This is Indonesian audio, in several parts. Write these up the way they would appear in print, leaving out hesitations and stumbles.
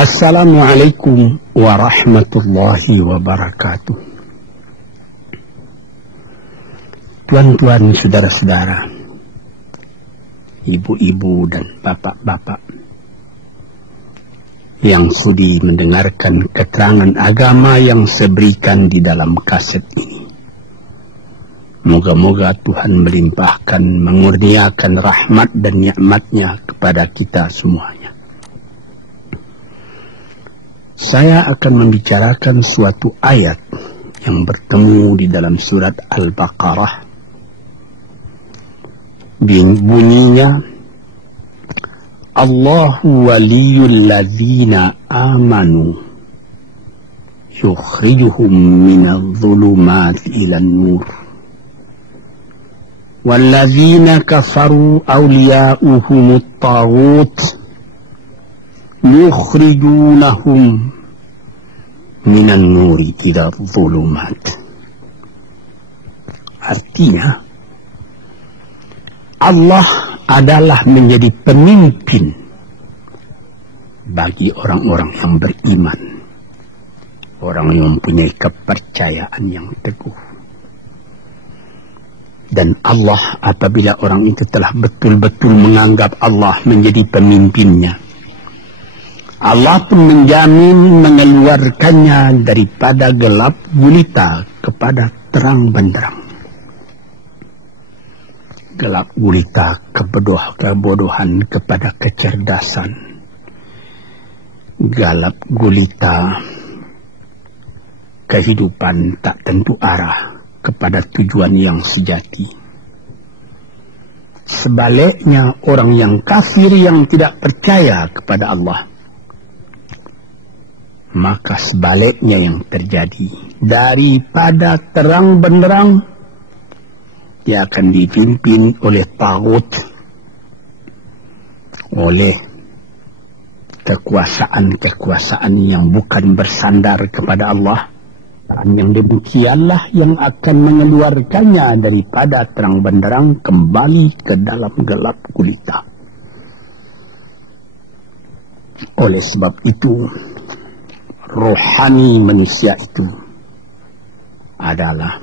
Assalamualaikum warahmatullahi wabarakatuh. Tuan-tuan, saudara-saudara, ibu-ibu dan bapak-bapak yang sudi mendengarkan keterangan agama yang saya berikan di dalam kaset ini. Moga-moga Tuhan melimpahkan, mengurniakan rahmat dan nikmat-Nya kepada kita semuanya. Saya akan membicarakan suatu ayat yang bertemu di dalam surat Al-Baqarah. Bunyinya, Allahu waliyul ladzina amanu yukhrijuhum minadh dhulumati ilan nur walladzina kafaru awliya'uhumut taghut yukhrijunahum minan nuri ila dhulumat. Artinya, Allah adalah menjadi pemimpin bagi orang-orang yang beriman, orang yang mempunyai kepercayaan yang teguh. Dan Allah, apabila orang itu telah betul-betul menganggap Allah menjadi pemimpinnya, Allah pun menjamin mengeluarkannya daripada gelap gulita kepada terang benderang. Gelap gulita kebodohan kepada kecerdasan. Gelap gulita kehidupan tak tentu arah kepada tujuan yang sejati. Sebaliknya, orang yang kafir yang tidak percaya kepada Allah, maka sebaliknya yang terjadi, daripada terang benderang dia akan dipimpin oleh taghut, oleh kekuasaan yang bukan bersandar kepada Allah. Dan yang demikianlah yang akan mengeluarkannya daripada terang benderang kembali ke dalam gelap gulita. Oleh sebab itu, rohani manusia itu adalah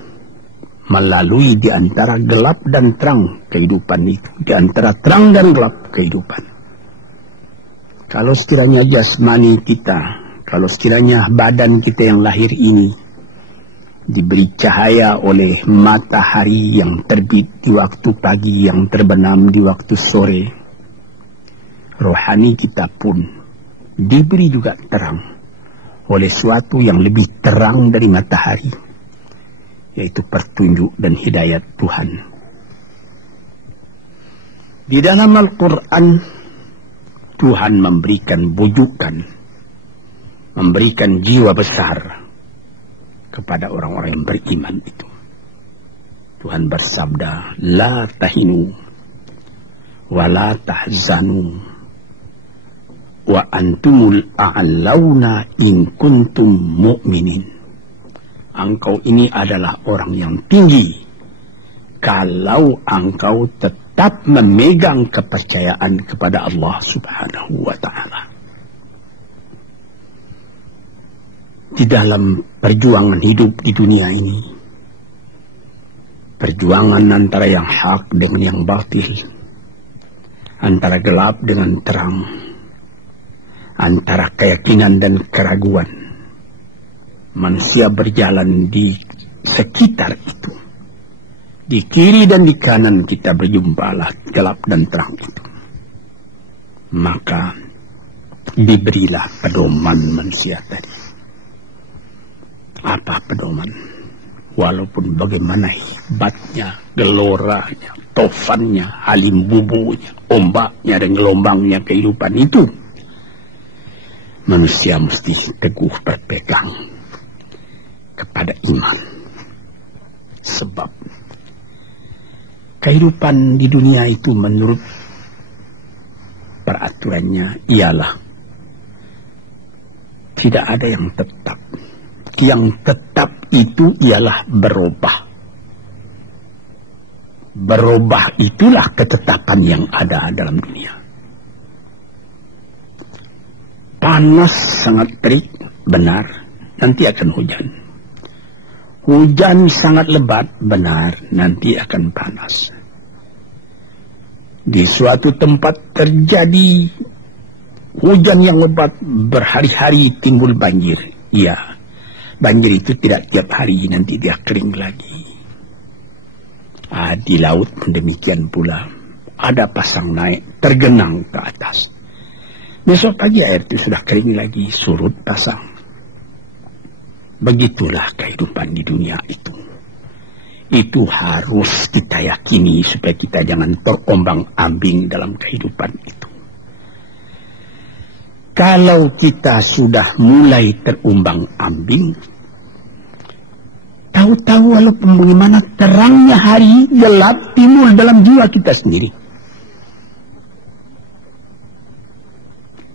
melalui di antara gelap dan terang kehidupan itu, di antara terang dan gelap kehidupan. Kalau sekiranya jasmani kita, kalau sekiranya badan kita yang lahir ini diberi cahaya oleh matahari yang terbit di waktu pagi, yang terbenam di waktu sore, rohani kita pun diberi juga terang oleh suatu yang lebih terang dari matahari, yaitu petunjuk dan hidayat Tuhan. Di dalam Al-Quran, Tuhan memberikan bujukan, memberikan jiwa besar kepada orang-orang yang beriman itu. Tuhan bersabda, La tahinu wa la tahzanu wa antumul a'launa in kuntum mu'minin. Engkau ini adalah orang yang tinggi kalau engkau tetap memegang kepercayaan kepada Allah Subhanahu wa ta'ala. Di dalam perjuangan hidup di dunia ini, perjuangan antara yang hak dengan yang batil, antara gelap dengan terang, antara keyakinan dan keraguan, manusia berjalan di sekitar itu. Di kiri dan di kanan kita berjumpalah gelap dan terang itu. Maka diberilah pedoman manusia tadi. Apa pedoman? Walaupun bagaimana hebatnya, geloranya, tofannya, halimbubunya, ombaknya dan gelombangnya kehidupan itu, manusia mesti teguh berpegang kepada iman. Sebab kehidupan di dunia itu menurut peraturannya ialah tidak ada yang tetap. Yang tetap itu ialah berubah. Berubah itulah ketetapan yang ada dalam dunia. panas sangat terik, benar, nanti akan hujan. Hujan sangat lebat, benar, nanti akan panas. Di suatu tempat terjadi hujan yang lebat, berhari-hari timbul banjir. Ya, banjir itu tidak tiap hari, nanti dia kering lagi. Di laut demikian pula. Ada pasang naik, tergenang ke atas. Besok pagi air itu sudah kering lagi, surut pasang. Begitulah kehidupan di dunia itu. Itu harus kita yakini supaya kita jangan terombang-ambing dalam kehidupan itu. Kalau kita sudah mulai terombang-ambing, tahu-tahu walaupun bagaimana terangnya hari gelap timbul dalam jiwa kita sendiri.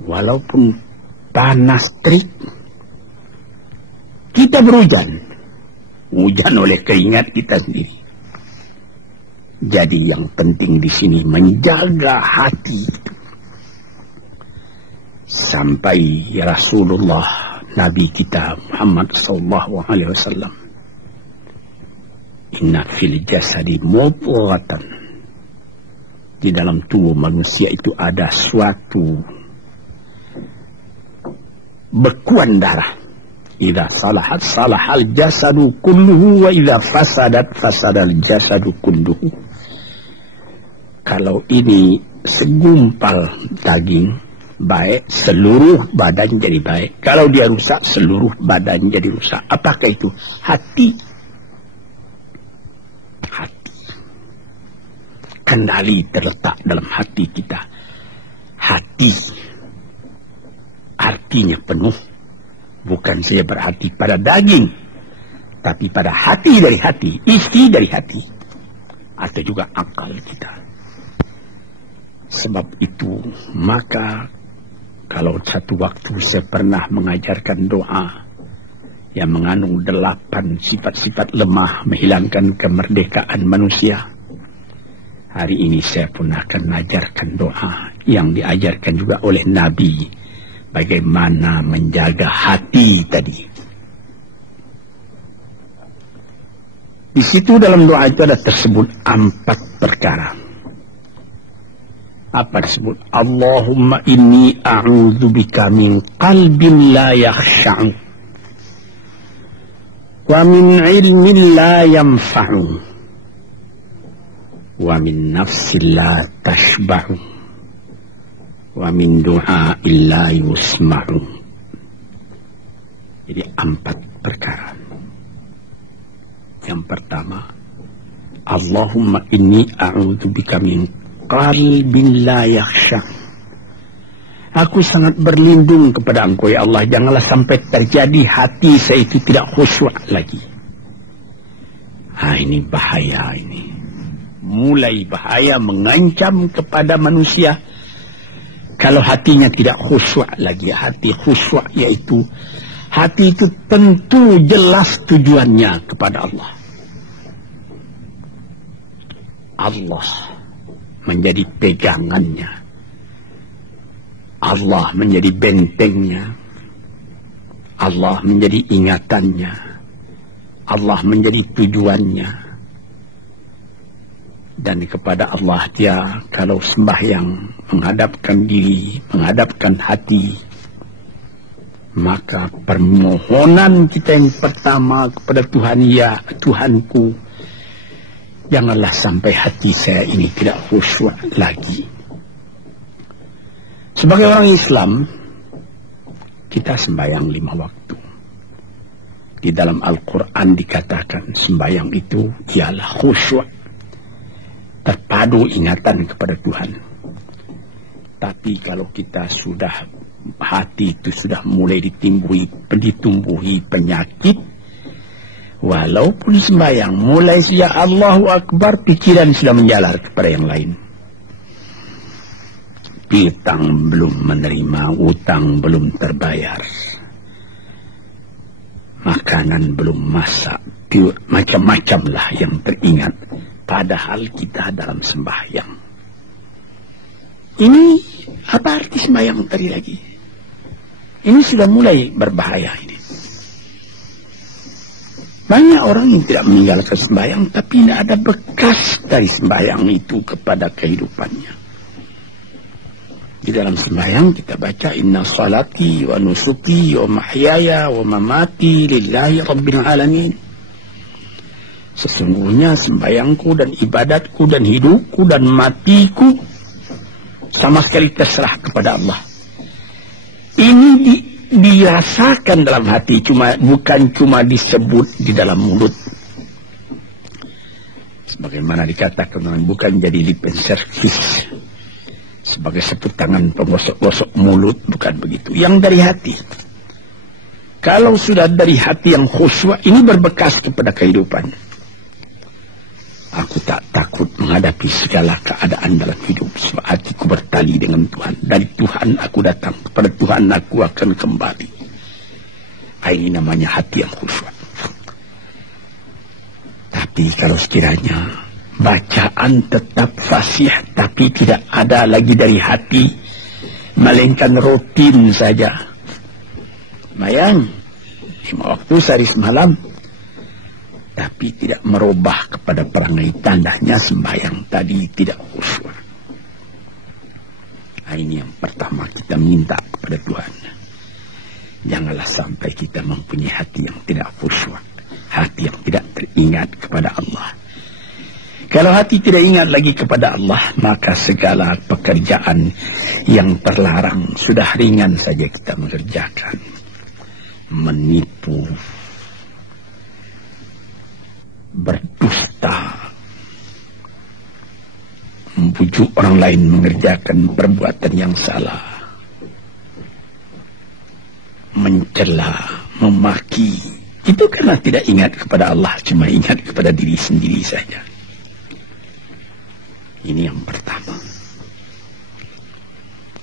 Walaupun panas terik, kita berhujan. Hujan oleh keingat kita sendiri. Jadi yang penting di sini menjaga hati itu. Sampai Rasulullah Nabi kita Muhammad sallallahu alaihi wasallam, inna fil jasadi mudghatan, di dalam tubuh manusia itu ada suatu bekuan darah. Idza salahat salahal jasadu kulluhu wa idza fasadat fasadal jasadu kulluhu. Kalau ini segumpal daging baik, seluruh badan jadi baik. Kalau dia rusak, seluruh badan jadi rusak. Apakah itu? Hati. Hati. Kendali terletak dalam hati kita. Hati artinya penuh. Bukan saja berarti pada daging, tapi pada hati dari hati, isi dari hati, atau juga akal kita. Sebab itu, maka kalau satu waktu saya pernah mengajarkan doa yang mengandung 8 sifat-sifat lemah menghilangkan kemerdekaan manusia. Hari ini saya pun akan mengajarkan doa yang diajarkan juga oleh Nabi. Bagaimana menjaga hati tadi. Di situ dalam doa itu ada tersebut 4 perkara. Apa disebut? Allahumma inni a'udzubika min qalbin la yakhsha'u wa min ilmin la yanfa'u wa min nafsin la tashba'u wa min du'a illa yusma'u. Jadi 4 perkara. Yang pertama, Allahumma inni a'udzubika min qalbin la yakhsha. Aku sangat berlindung kepada Engkau ya Allah, janganlah sampai terjadi hati saya itu tidak khusyuk lagi. Ini bahaya ini. Mulai bahaya, mengancam kepada manusia. Kalau hatinya tidak khusyuk lagi. Hati khusyuk yaitu hati itu tentu jelas tujuannya kepada Allah. Allah menjadi pegangannya. Allah menjadi bentengnya. Allah menjadi ingatannya. Allah menjadi tujuannya. Dan kepada Allah dia kalau sembahyang menghadapkan diri, menghadapkan hati, maka permohonan kita yang pertama kepada Tuhan, ya Tuhanku, janganlah sampai hati saya ini tidak khusyuk lagi. Sebagai orang Islam, kita sembahyang 5 waktu. Di dalam Al-Quran dikatakan sembahyang itu ialah khusyuk, terpadu ingatan kepada Tuhan. Tapi kalau kita sudah, hati itu sudah mulai ditumbuhi penyakit, walaupun sembahyang mulai sejak Allahu Akbar, pikiran sudah menjalar kepada yang lain. Piutang belum menerima, utang belum terbayar, makanan belum masak, macam-macam lah yang teringat. Padahal kita dalam sembahyang. Ini apa arti sembahyang tadi lagi? Ini sudah mulai berbahaya ini. Banyak orang yang tidak meninggalkan sembahyang, tapi tidak ada bekas dari sembahyang itu kepada kehidupannya. Di dalam sembahyang kita baca, inna salati wa nusuki wa mahyaya wa mamati lillahi rabbil alamin. Sesungguhnya sembahyangku dan ibadatku dan hidupku dan matiku sama sekali terserah kepada Allah. Ini dirasakan dalam hati, bukan cuma disebut di dalam mulut. Sebagaimana dikatakan, bukan jadi lip service sebagai seput tangan penggosok-gosok mulut, bukan begitu. Yang dari hati. Kalau sudah dari hati yang khusyuk, ini berbekas kepada kehidupan. Aku tak takut menghadapi segala keadaan dalam hidup, sebab hatiku bertali dengan Tuhan. Dari Tuhan aku datang, kepada Tuhan aku akan kembali. Ini namanya hati yang khusyuk. Tapi kalau sekiranya bacaan tetap fasih, tapi tidak ada lagi dari hati, melainkan rutin saja. Mayang 5 waktu sehari semalam, tapi tidak merubah kepada perangai, tandanya sembahyang tadi tidak khusyuk. Ini yang pertama kita minta kepada Tuhan. Janganlah sampai kita mempunyai hati yang tidak khusyuk, hati yang tidak teringat kepada Allah. Kalau hati tidak ingat lagi kepada Allah, maka segala pekerjaan yang terlarang sudah ringan saja kita mengerjakan. Menipu, berdusta, membujuk orang lain mengerjakan perbuatan yang salah, mencela, memaki, itu karena tidak ingat kepada Allah, cuma ingat kepada diri sendiri saja. Ini yang pertama.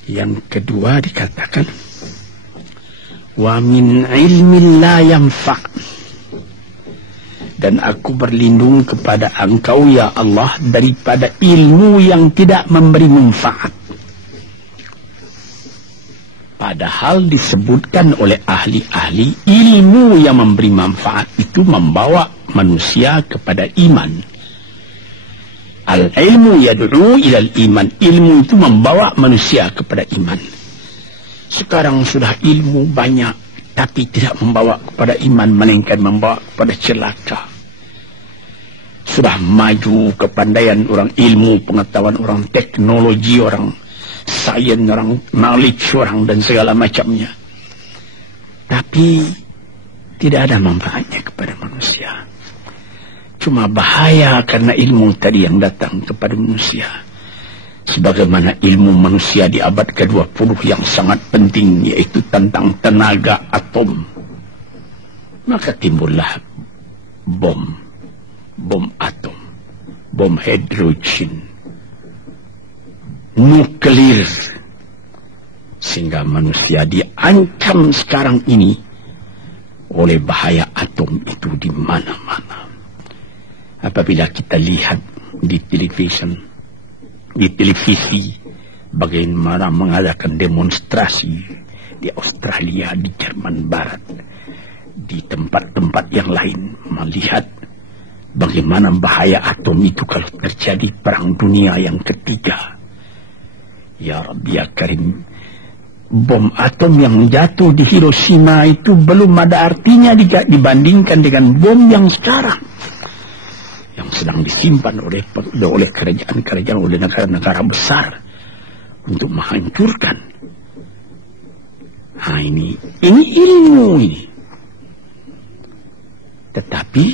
Yang kedua dikatakan, wa min ilmin la yanfa'. Dan aku berlindung kepada Engkau ya Allah daripada ilmu yang tidak memberi manfaat. Padahal disebutkan oleh ahli-ahli, ilmu yang memberi manfaat itu membawa manusia kepada iman. Al-ilmu yad'u ilal iman. Ilmu itu membawa manusia kepada iman. Sekarang sudah ilmu banyak, tapi tidak membawa kepada iman, melainkan membawa kepada celaka. Sudah maju kepandaian orang, ilmu, pengetahuan orang, teknologi orang, sains orang, knowledge orang, dan segala macamnya. Tapi tidak ada manfaatnya kepada manusia. Cuma bahaya karena ilmu tadi yang datang kepada manusia. Sebagaimana ilmu manusia di abad ke-20 yang sangat penting, yaitu tentang tenaga atom. Maka timbullah bom atom, bom hidrogen, nuklir, sehingga manusia diancam sekarang ini oleh bahaya atom itu di mana-mana. Apabila kita lihat di televisi bagaimana mengadakan demonstrasi di Australia, di Jerman Barat, di tempat-tempat yang lain, melihat bagaimana bahaya atom itu kalau terjadi perang dunia yang ketiga. Ya Rabbi ya Karim, bom atom yang jatuh di Hiroshima itu belum ada artinya dibandingkan dengan bom yang sekarang, yang sedang disimpan oleh kerajaan-kerajaan, oleh negara-negara besar untuk menghancurkan. Nah, ini ilmu ini. Tetapi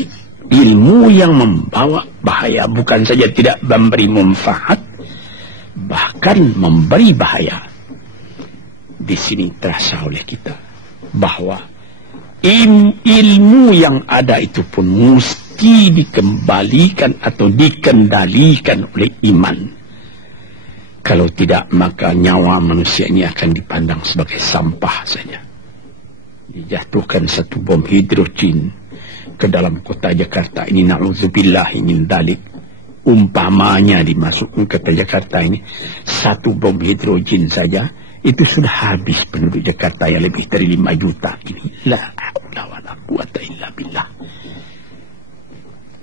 ilmu yang membawa bahaya, bukan saja tidak memberi manfaat, bahkan memberi bahaya. Di sini terasa oleh kita bahwa ilmu yang ada itu pun mesti dikembalikan atau dikendalikan oleh iman. Kalau tidak, maka nyawa manusia ini akan dipandang sebagai sampah saja. Dijatuhkan satu bom hidrogen ke dalam kota Jakarta ini, na'udzubillahi min dzalik, umpamanya dimasukkan ke kota Jakarta ini, satu bom hidrogen saja itu sudah habis penduduk Jakarta yang lebih dari 5 juta ini. La haula wala quwata illa billah.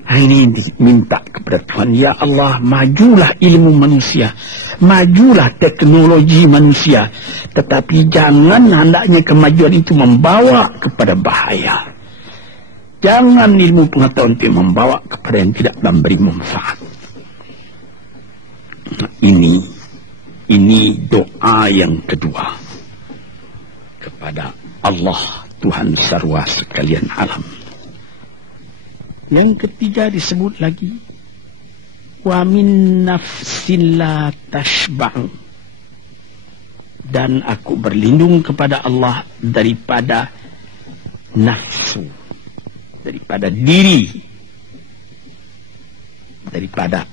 Ini minta kepada Tuhan, ya Allah, majulah ilmu manusia, majulah teknologi manusia, tetapi jangan hendaknya kemajuan itu membawa kepada bahaya. Jangan ilmu pengetahuan itu membawa kepada yang tidak memberi manfaat. Ini doa yang kedua kepada Allah, Tuhan sarwa sekalian alam. Yang ketiga disebut lagi, wa min nafsin la tashba'u, dan aku berlindung kepada Allah daripada nafsu, daripada diri, daripada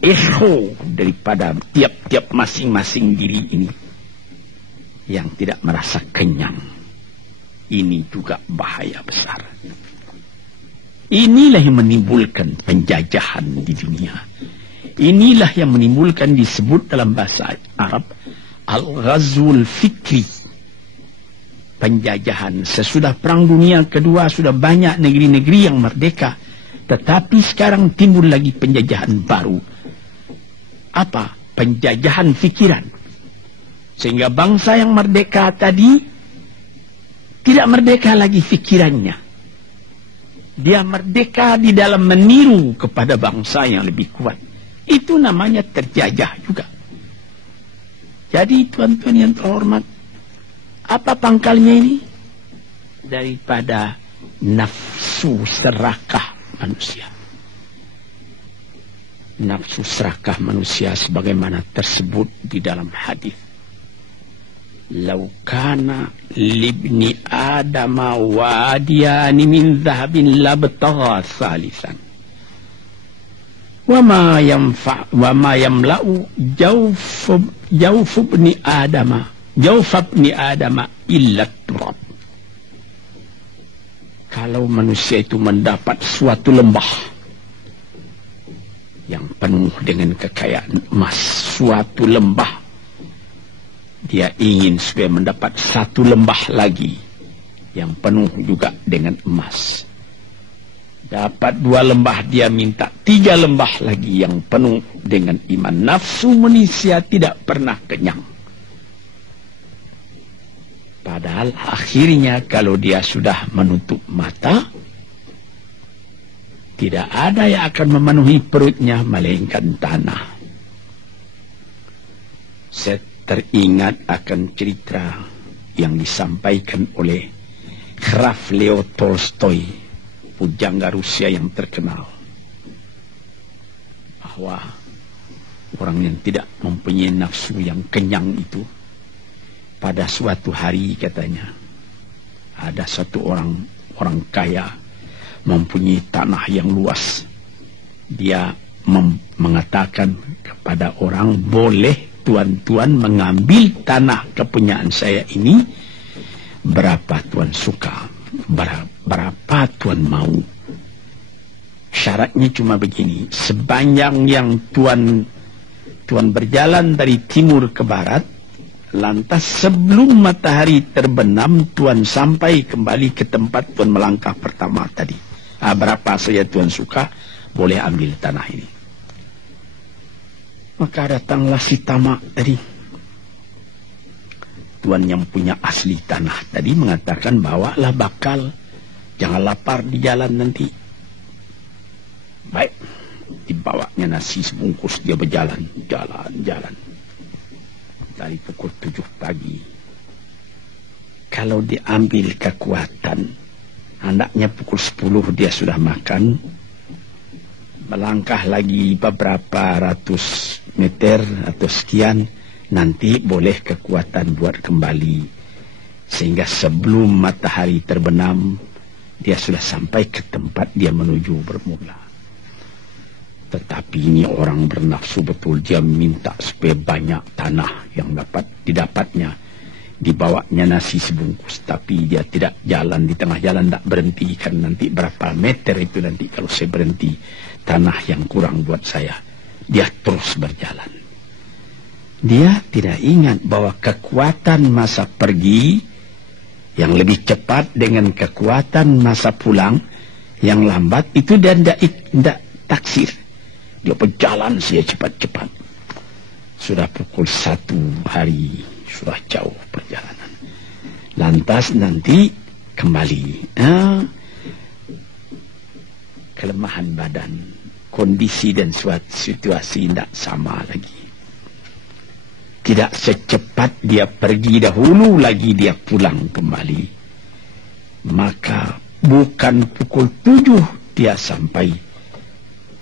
ego, daripada tiap-tiap masing-masing diri ini yang tidak merasa kenyang. Ini juga bahaya besar. Inilah yang menimbulkan penjajahan di dunia. Inilah yang menimbulkan, disebut dalam bahasa Arab, al-ghazwul fikri, penjajahan. Sesudah Perang Dunia Kedua sudah banyak negeri-negeri yang merdeka, tetapi sekarang timbul lagi penjajahan baru. Apa? Penjajahan fikiran. Sehingga bangsa yang merdeka tadi tidak merdeka lagi fikirannya. Dia merdeka di dalam meniru kepada bangsa yang lebih kuat. Itu namanya terjajah juga. Jadi tuan-tuan yang terhormat, apa pangkalnya ini? Daripada nafsu serakah manusia. Nafsu serakah manusia sebagaimana tersebut di dalam hadis. Lau kana libni adama wadiyani min dhahabin labtagha salisan wa ma yamla'u jawf ibni adama illa turab. Kalau manusia itu mendapat suatu lembah yang penuh dengan kekayaan emas, suatu lembah, dia ingin supaya mendapat satu lembah lagi yang penuh juga dengan emas. Dapat 2 lembah, dia minta 3 lembah lagi yang penuh dengan iman. Nafsu manusia tidak pernah kenyang. Padahal akhirnya kalau dia sudah menutup mata, tidak ada yang akan memenuhi perutnya melainkan tanah. Teringat akan cerita yang disampaikan oleh Graf Leo Tolstoy, pujangga Rusia yang terkenal, bahwa orang yang tidak mempunyai nafsu yang kenyang itu, pada suatu hari katanya, ada satu orang kaya mempunyai tanah yang luas. Dia mengatakan kepada orang, boleh tuan-tuan mengambil tanah kepunyaan saya ini, berapa tuan suka, berapa tuan mau. Syaratnya cuma begini, sepanjang yang tuan berjalan dari timur ke barat, lantas sebelum matahari terbenam tuan sampai kembali ke tempat tuan melangkah pertama tadi. Berapa saja tuan suka, boleh ambil tanah ini. Maka datanglah si tamak tadi. Tuan yang punya asli tanah tadi mengatakan, bawalah bakal, jangan lapar di jalan nanti. Baik, dibawanya nasi sebungkus, dia berjalan, jalan. Dari pukul 7 pagi. Kalau diambil kekuatan, hendaknya pukul 10 dia sudah makan. Melangkah lagi beberapa ratus meter atau sekian, nanti boleh kekuatan buat kembali. Sehingga sebelum matahari terbenam, dia sudah sampai ke tempat dia menuju bermula. Tetapi ini orang bernafsu betul, dia minta supaya banyak tanah yang didapatnya. Dibawanya nasi sebungkus, tapi dia tidak jalan di tengah jalan, tidak berhenti, kan nanti berapa meter itu nanti kalau saya berhenti, tanah yang kurang buat saya. Dia terus berjalan. Dia tidak ingat bahwa kekuatan masa pergi yang lebih cepat dengan kekuatan masa pulang yang lambat itu dia tidak taksir. Dia berjalan saja cepat-cepat. Sudah pukul 1 hari, sudah jauh perjalanan. Lantas nanti kembali. Kelemahan badan, kondisi dan suatu situasi tidak sama lagi. Tidak secepat dia pergi dahulu lagi dia pulang kembali. Maka bukan pukul 7 dia sampai,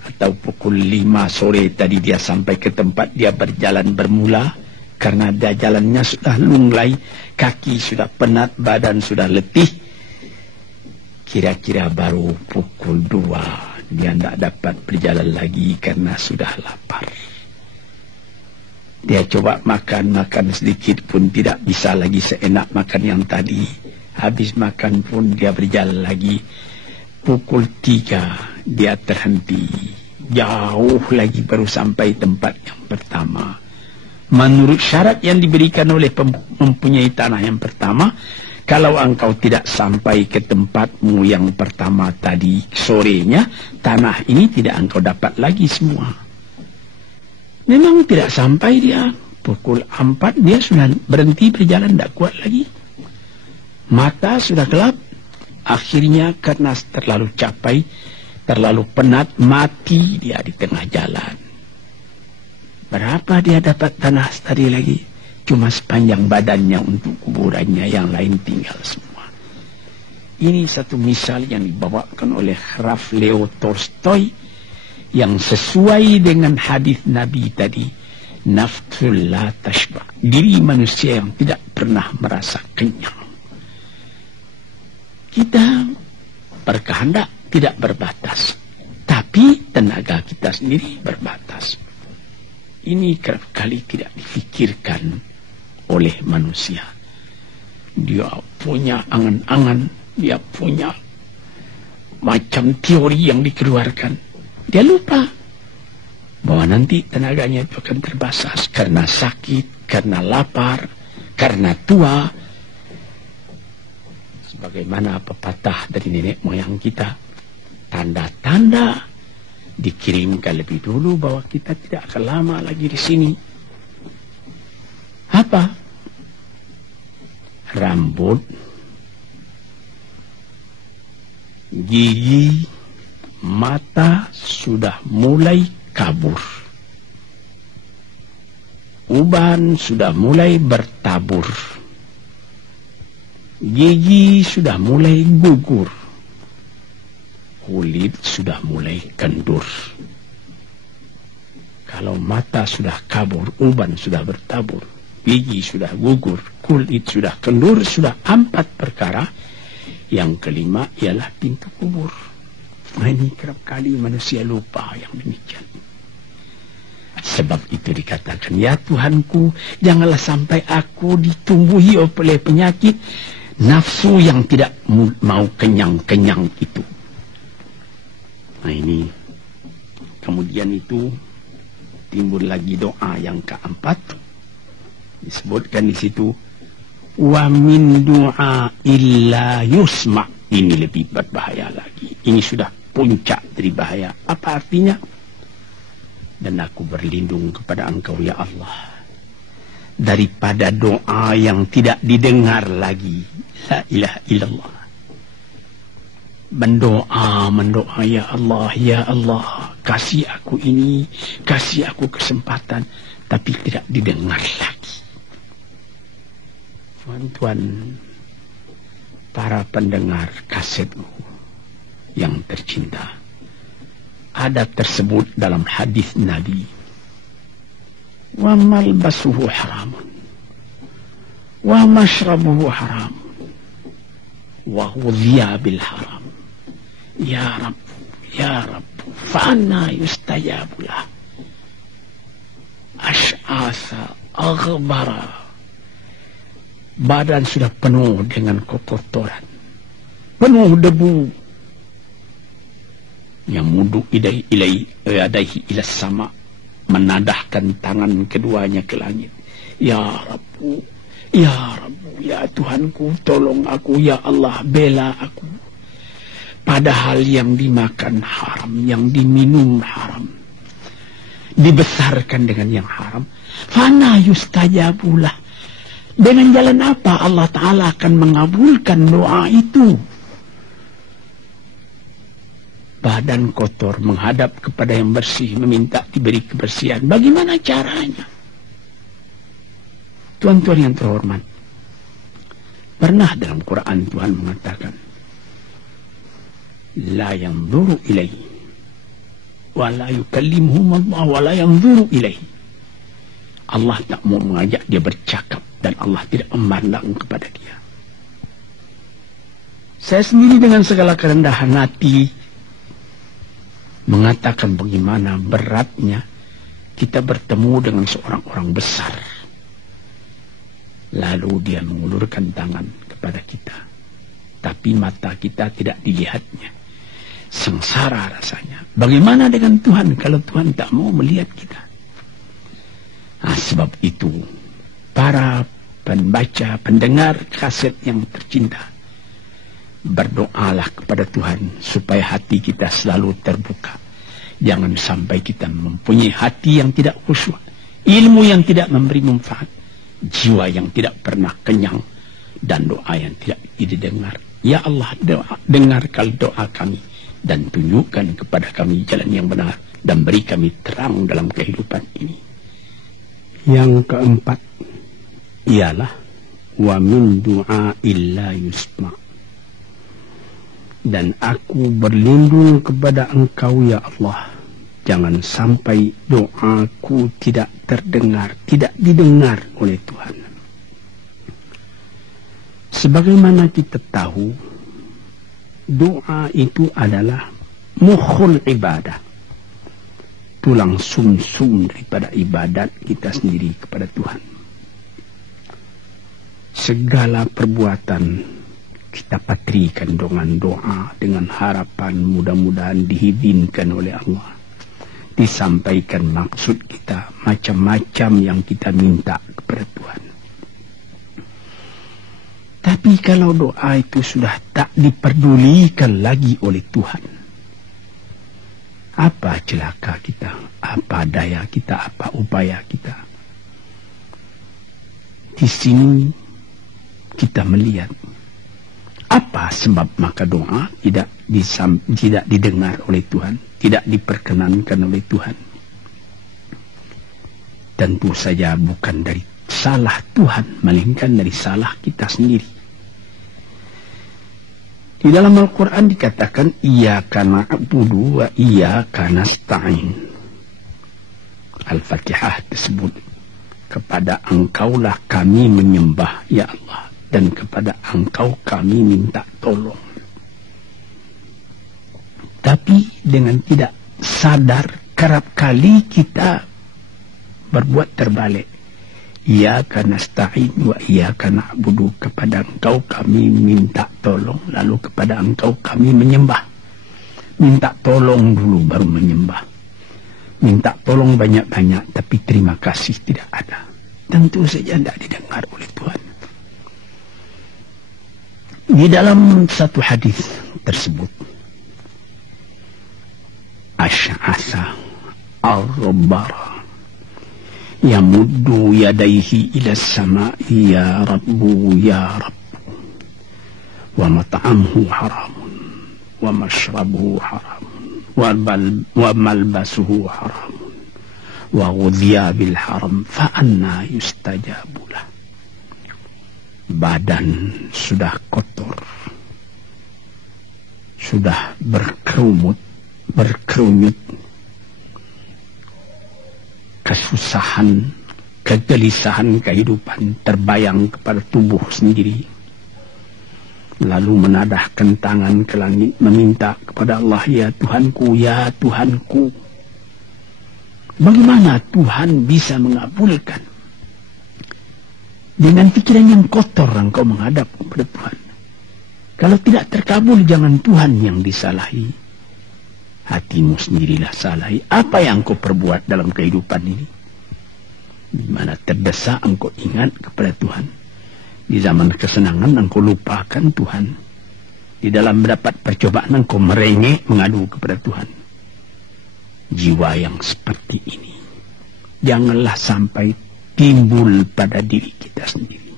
atau pukul 5 sore tadi dia sampai ke tempat dia berjalan bermula, karena dia jalannya sudah lunglai, kaki sudah penat, badan sudah letih. Kira-kira baru pukul 2 dia tidak dapat berjalan lagi karena sudah lapar. Dia coba makan sedikit pun tidak bisa lagi seenak makan yang tadi. Habis makan pun dia berjalan lagi. Pukul 3 dia terhenti. Jauh lagi baru sampai tempat yang pertama. Menurut syarat yang diberikan oleh mempunyai tanah yang pertama, kalau engkau tidak sampai ke tempatmu yang pertama tadi sorenya, tanah ini tidak engkau dapat lagi semua. Memang tidak sampai dia. Pukul 4 dia sudah berhenti berjalan, tidak kuat lagi. Mata sudah gelap. Akhirnya karena terlalu capek, terlalu penat, mati dia di tengah jalan. Berapa dia dapat tanah tadi lagi? Cuma sepanjang badannya untuk kuburannya, yang lain tinggal semua. Ini satu misal yang dibawakan oleh Ralph Leo Tolstoy, yang sesuai dengan hadis Nabi tadi, nafsul la tashba, diri manusia yang tidak pernah merasa kenyang. Kita berkehendak tidak berbatas, tapi tenaga kita sendiri berbatas. Ini kerap kali tidak difikirkan oleh manusia. Dia punya angan-angan, dia punya macam teori yang dikeluarkan. Dia lupa bahwa nanti tenaganya itu akan terbatas karena sakit, karena lapar, karena tua. Sebagaimana pepatah dari nenek moyang kita, tanda-tanda dikirimkan lebih dulu bahwa kita tidak akan lama lagi di sini. Apa? Rambut, gigi, mata sudah mulai kabur. Uban sudah mulai bertabur. Gigi sudah mulai gugur. Kulit sudah mulai kendur. Kalau mata sudah kabur, uban sudah bertabur, gigi sudah gugur, kulit sudah kendur, sudah 4 perkara. Yang kelima ialah pintu kubur. Ini kerap kali manusia lupa yang demikian. Sebab itu dikatakan, ya Tuhanku, janganlah sampai aku ditumbuhi oleh penyakit nafsu yang tidak mau kenyang-kenyang itu. Nah ini, kemudian itu timbul lagi doa yang keempat. Disebutkan di situ, wa min du'a illa yusma'. Ini lebih berbahaya lagi. Ini sudah puncak dari bahaya. Apa artinya? Dan aku berlindung kepada Engkau ya Allah daripada doa yang tidak didengar lagi. La ilaha illallah. Mendoa ya Allah, kasih aku ini, kasih aku kesempatan, tapi tidak didengar lagi. Tuan-tuan, para pendengar kasetku yang tercinta, ada tersebut dalam hadis Nabi, wa malbasuhu haramun wa mashrabuhu haram wa ghudhiya bil haram. Ya Rabb, fa'anna yustajabu lah. Ash'asa aghbara, badan sudah penuh dengan kotoran, penuh debu. Yang mudu ilaihi ila sama, menadahkan tangan keduanya ke langit. Ya Rabbu, ya Rabbu, ya Tuhanku, tolong aku, ya Allah, bela aku. Padahal yang dimakan haram, yang diminum haram, dibesarkan dengan yang haram. Fana yustajabulah. Dengan jalan apa Allah Ta'ala akan mengabulkan doa itu? Badan kotor menghadap kepada yang bersih, meminta diberi kebersihan. Bagaimana caranya? Tuan-tuan yang terhormat, pernah dalam Quran Tuhan mengatakan, la yanzuru ilaihi wa la yukallimuhum Allah wa la yanzuru ilaihi. Allah tak mau mengajak dia bercakap dan Allah tidak memandang kepada dia. Saya sendiri dengan segala kerendahan hati mengatakan bagaimana beratnya kita bertemu dengan seorang orang besar, lalu dia mengulurkan tangan kepada kita, tapi mata kita tidak dilihatnya. Sengsara rasanya. Bagaimana dengan Tuhan kalau Tuhan tak mau melihat kita? Nah, sebab itu para pembaca, pendengar kaset yang tercinta, berdoalah kepada Tuhan supaya hati kita selalu terbuka. Jangan sampai kita mempunyai hati yang tidak khusyuk, ilmu yang tidak memberi manfaat, jiwa yang tidak pernah kenyang, dan doa yang tidak didengar. Ya Allah, dengarkan doa kami dan tunjukkan kepada kami jalan yang benar dan beri kami terang dalam kehidupan ini. Yang keempat ialah wa min du'a illa yusma'. Dan aku berlindung kepada Engkau ya Allah, jangan sampai doaku tidak terdengar, tidak didengar oleh Tuhan. Sebagaimana kita tahu, doa itu adalah mukhul ibadah, tulang sumsum daripada ibadat kita sendiri kepada Tuhan. Segala perbuatan kita patrikan dengan doa, dengan harapan mudah-mudahan diizinkan oleh Allah, disampaikan maksud kita, macam-macam yang kita minta kepada Tuhan. Tapi kalau doa itu sudah tak diperdulikan lagi oleh Tuhan, apa celaka kita, apa daya kita, apa upaya kita? Di sini kita melihat apa sebab maka doa tidak didengar oleh Tuhan, tidak diperkenankan oleh Tuhan. Tentu saja bukan dari salah Tuhan, melainkan dari salah kita sendiri. Di dalam Al-Quran dikatakan, iyyaka na'budu wa iyyaka nasta'in. Al-Fatihah tersebut, kepada Engkaulah kami menyembah ya Allah, dan kepada Engkau kami minta tolong. Tapi dengan tidak sadar, kerap kali kita berbuat terbalik. Iyyaka nasta'in wa iyyaka na'budu, kepada Engkau kami minta tolong, lalu kepada Engkau kami menyembah. Minta tolong dulu baru menyembah. Minta tolong banyak-banyak tapi terima kasih tidak ada. Tentu saja tidak didengar oleh Tuhan. Di dalam satu hadis tersebut, Asy'asa ar-rabbara yamuddu yadayhi ila as-sama'i ya Rabbu ya Rabbu, wa mat'amuhu haramun wa mashrabuhu haramun wa malbasuhu haramun wa ghudhiya bil haram fa anna yustajabu lah. Badan sudah kotor, sudah berkerumit, kesusahan, kegelisahan kehidupan terbayang kepada tubuh sendiri. Lalu menadahkan tangan ke langit meminta kepada Allah, ya Tuhanku, ya Tuhanku. Bagaimana Tuhan bisa mengabulkan? Dengan pikiran yang kotor engkau menghadap kepada Tuhan. Kalau tidak terkabul, jangan Tuhan yang disalahi. Hatimu sendirilah salahi. Apa yang kau perbuat dalam kehidupan ini? Di mana terdesak engkau ingat kepada Tuhan. Di zaman kesenangan engkau lupakan Tuhan. Di dalam mendapat percobaan engkau merengek mengadu kepada Tuhan. Jiwa yang seperti ini janganlah sampai timbul pada diri kita sendiri.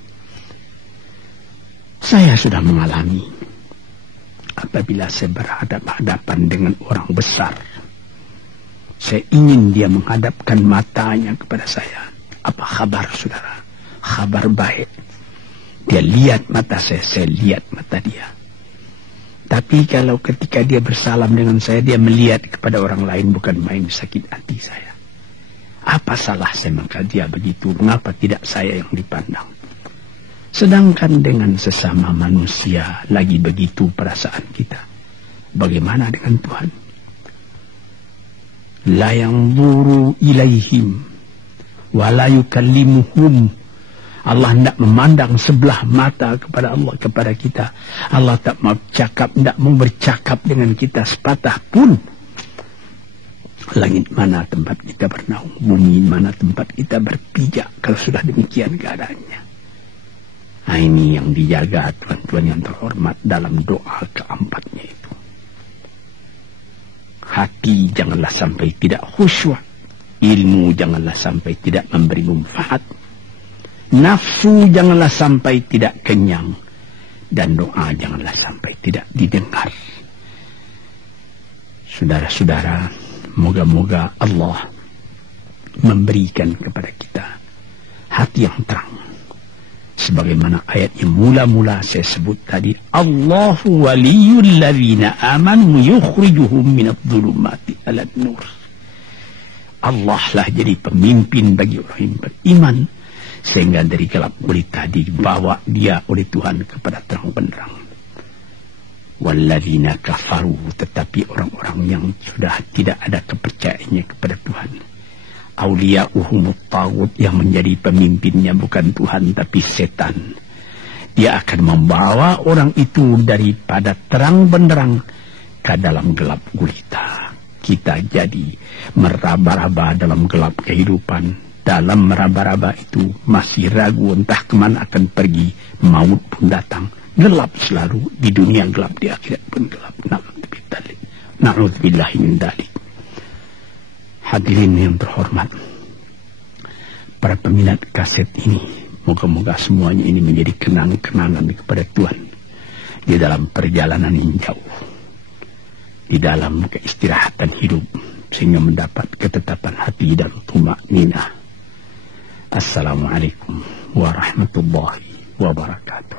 Saya sudah mengalami apabila saya berhadapan-hadapan dengan orang besar. Saya ingin dia menghadapkan matanya kepada saya. Apa kabar saudara? Kabar baik. Dia lihat mata saya lihat mata dia. Tapi kalau ketika dia bersalam dengan saya, dia melihat kepada orang lain, bukan main sakit hati saya. Apa salah saya maka dia begitu? Mengapa tidak saya yang dipandang? Sedangkan dengan sesama manusia lagi begitu perasaan kita. Bagaimana dengan Tuhan? La yanzuru ilaihim wa la yukallimuhum. Allah tidak memandang sebelah mata kepada Allah, kepada kita. Allah tak mau cakap, tidak mau bercakap dengan kita sepatah pun. Langit mana tempat kita bernaung, bumi mana tempat kita berpijak, kalau sudah demikian keadaannya. Nah, ini yang dijaga tuan-tuan yang terhormat dalam doa keempatnya itu. Hati janganlah sampai tidak khusyuk. Ilmu janganlah sampai tidak memberi manfaat. Nafsu janganlah sampai tidak kenyang. Dan doa janganlah sampai tidak didengar. Saudara-saudara, moga-moga Allah memberikan kepada kita hati yang terang. Sebagaimana ayat yang mula-mula saya sebut tadi. Allahu waliyul ladzina amanu yukhrijuhum minadh-dhulumati ilan nur. Allah lah jadi pemimpin bagi orang yang beriman. Sehingga dari gelap gulita dibawa dia oleh Tuhan kepada terang benderang. Walladzina kafaru, tetapi orang-orang yang sudah tidak ada kepercayaannya kepada Tuhan. Auliya'uhumut taghut, yang menjadi pemimpinnya bukan Tuhan tapi setan. Dia akan membawa orang itu daripada terang benderang ke dalam gelap gulita. Kita jadi meraba-raba dalam gelap kehidupan. Dalam meraba-raba itu masih ragu entah kemana akan pergi. Maut pun datang. Gelap selalu. Di dunia gelap, di akhirat pun gelap. Na'udzubillahi min dzalik. Hadirin yang terhormat, para peminat kaset ini, moga-moga semuanya ini menjadi kenang-kenangan kepada Tuhan di dalam perjalanan yang jauh, di dalam keistirahatan hidup, sehingga mendapat ketetapan hati dan tumakninah. Assalamualaikum warahmatullahi wabarakatuh.